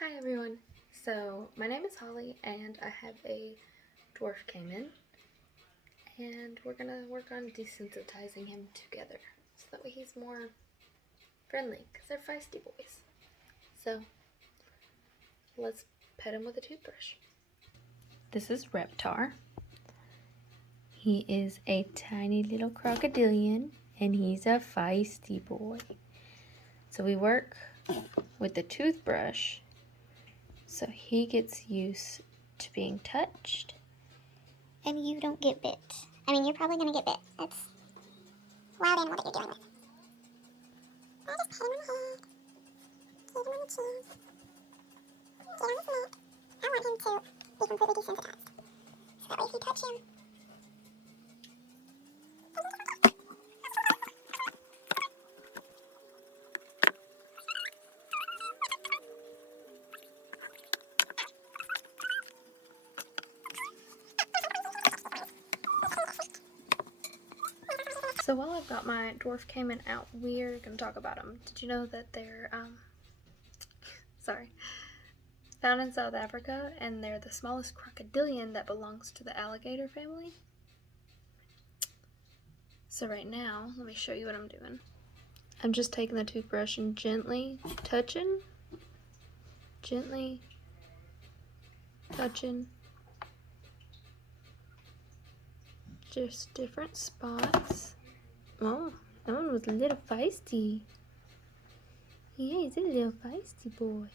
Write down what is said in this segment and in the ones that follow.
Hi everyone, so my name is Holly and I have a dwarf Caiman and we're gonna work on desensitizing him together so that way he's more friendly because they're feisty boys. So let's pet him with a toothbrush. This is Reptar. He is a tiny little crocodilian and he's a feisty boy. So we work with the toothbrush so he gets used to being touched. And you don't get bit. I mean, you're probably going to get bit. That's a wild animal that you're dealing with. I just pet him on the head, give him on the chin, get on his neck. I want him to be completely desensitized. So that way if you touch him, So while I've got my dwarf Caiman out, we're going to talk about them. Did you know that they're, found in South Africa and they're the smallest crocodilian that belongs to the alligator family? So right now, let me show you what I'm doing. I'm just taking the toothbrush and gently touching, just different spots. Oh, that one was a little feisty. Yeah, he's a little feisty boy.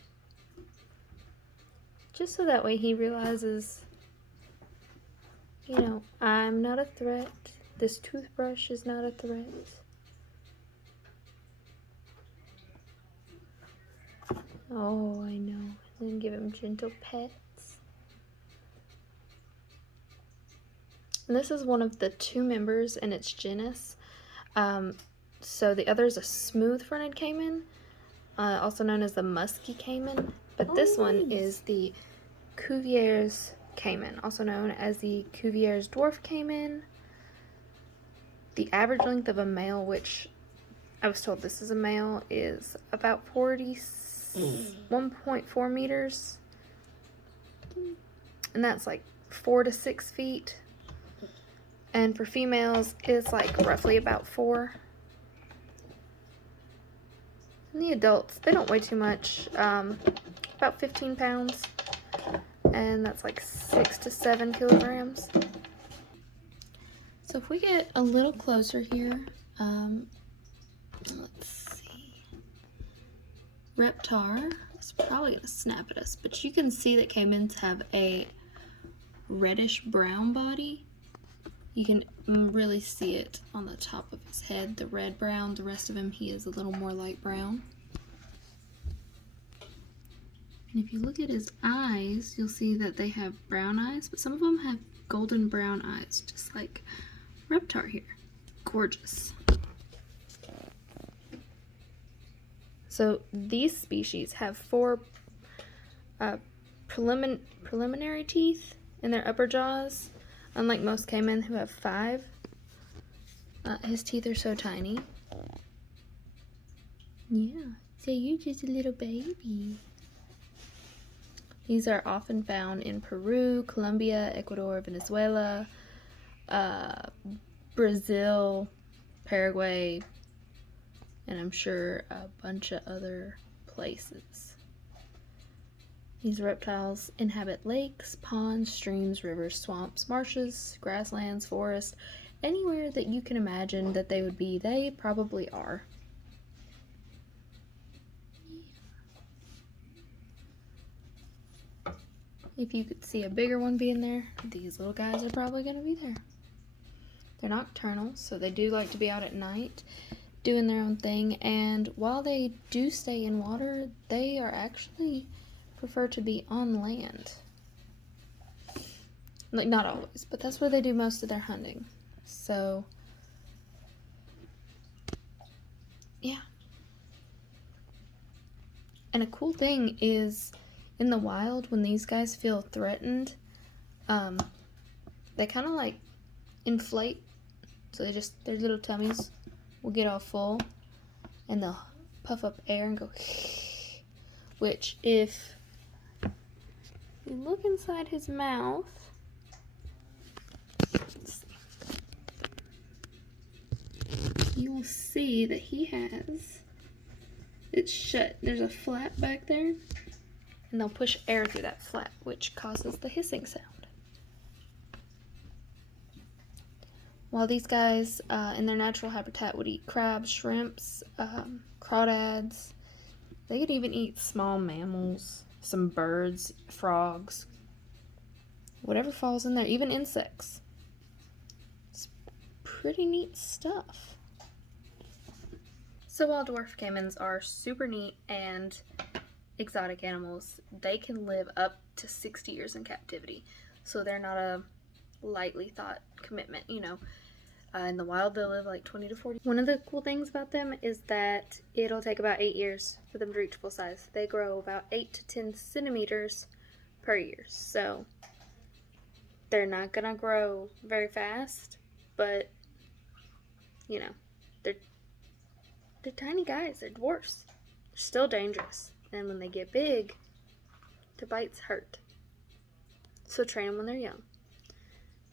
Just so that way he realizes, you know, I'm not a threat. This toothbrush is not a threat. Oh, I know. And then give him gentle pets. And this is one of the two members in its genus. So the other is a smooth-fronted Caiman, also known as the musky Caiman. But this one is the Cuvier's Caiman, also known as the Cuvier's dwarf Caiman. The average length of a male, which I was told this is a male, is about 1.4 meters. And that's like 4 to 6 feet. And for females, it's like roughly about 4. And the adults, they don't weigh too much, about 15 pounds. And that's like 6 to 7 kilograms. So if we get a little closer here, let's see. Reptar is probably going to snap at us, but you can see that Caimans have a reddish brown body. You can really see it on the top of his head, the red brown. The rest of him, he is a little more light brown. And if you look at his eyes, you'll see that they have brown eyes, but some of them have golden brown eyes, just like Reptar here. Gorgeous. So these species have 4 preliminary teeth in their upper jaws, unlike most Caiman who have 5. His teeth are so tiny. Yeah, so you're just a little baby. These are often found in Peru, Colombia, Ecuador, Venezuela, Brazil, Paraguay, and I'm sure a bunch of other places. These reptiles inhabit lakes, ponds, streams, rivers, swamps, marshes, grasslands, forests, anywhere that you can imagine that they would be, they probably are. If you could see a bigger one being there, these little guys are probably going to be there. They're nocturnal, so they do like to be out at night doing their own thing, and while they do stay in water, they are actually prefer to be on land. Like, not always, but that's where they do most of their hunting. So, yeah. And a cool thing is, in the wild, when these guys feel threatened, they kind of like inflate. So their little tummies will get all full and they'll puff up air and go which if you look inside his mouth, let's see, you will see that he has, it's shut. There's a flap back there, and they'll push air through that flap, which causes the hissing sound. While these guys in their natural habitat would eat crabs, shrimps, crawdads, they could even eat small mammals, some birds, frogs, whatever falls in there, even insects. It's pretty neat stuff. So while dwarf caimans are super neat and exotic animals, they can live up to 60 years in captivity. So they're not a lightly thought commitment, you know. In the wild, they'll live like 20 to 40. One of the cool things about them is that it'll take about 8 years for them to reach full size. They grow about 8 to 10 centimeters per year. So they're not going to grow very fast, but, you know, they're tiny guys. They're dwarfs. They're still dangerous. And when they get big, the bites hurt. So train them when they're young.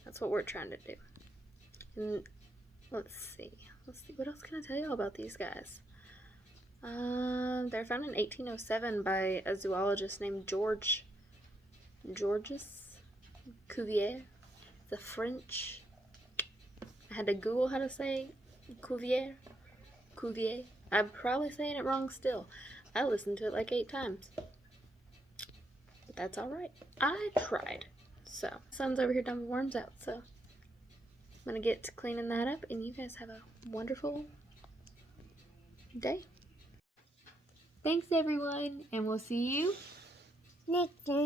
That's what we're trying to do. And let's see, what else can I tell y'all about these guys? They're found in 1807 by a zoologist named Georges Cuvier, the French. I had to Google how to say Cuvier. I'm probably saying it wrong still. I listened to it like 8 times. But that's alright. I tried. So, sun's over here dumping worms out, so I'm gonna get to cleaning that up, and you guys have a wonderful day. Thanks everyone, and we'll see you Next time.